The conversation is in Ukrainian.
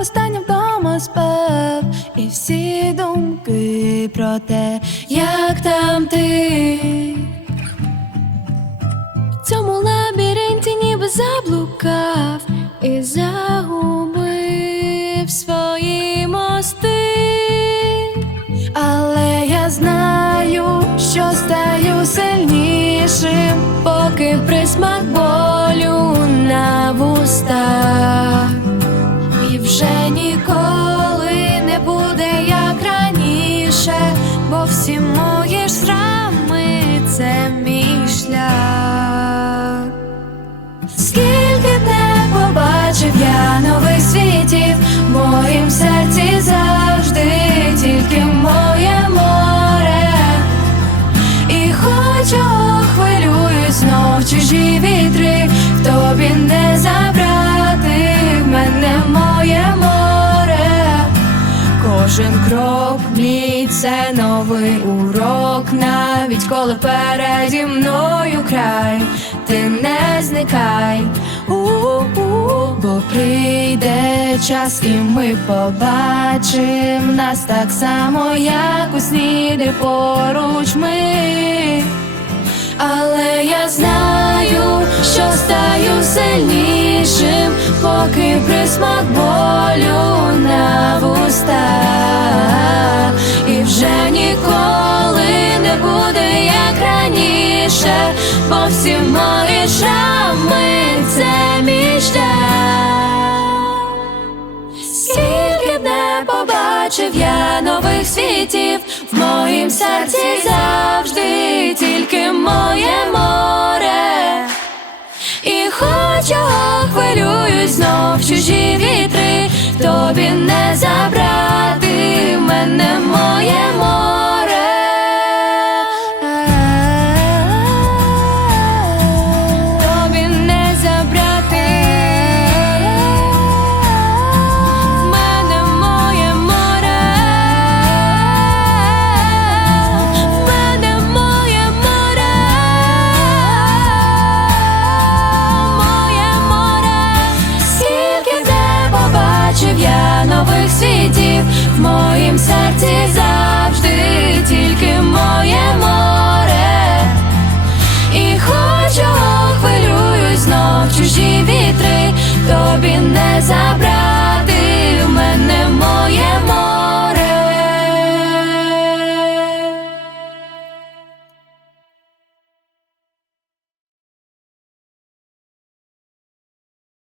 востаннє вдома спав, і всі думки про те, як там ти. В цьому лабіринті ніби заблукав і загубив свої мости. Але я знаю, що стаю сильнішим, поки присмак болю на вустах. Не забрати в мене моє море. Кожен крок мій це новий урок, навіть коли переді мною край, ти не зникай, У-у-у, бо прийде час, і ми побачим нас так само, як у сні, де поруч ми. Але я знаю, сильнішим, поки присмак болю на вустах І вже ніколи не буде як раніше, бо всі мої шрами це мій. Скільки не побачив я нових світів, знов чужі вітри, тобі не забрати побачив я нових світів, в моїм серці завжди тільки моє море. І хоч його хвилюють знов чужі вітри, тобі не забрати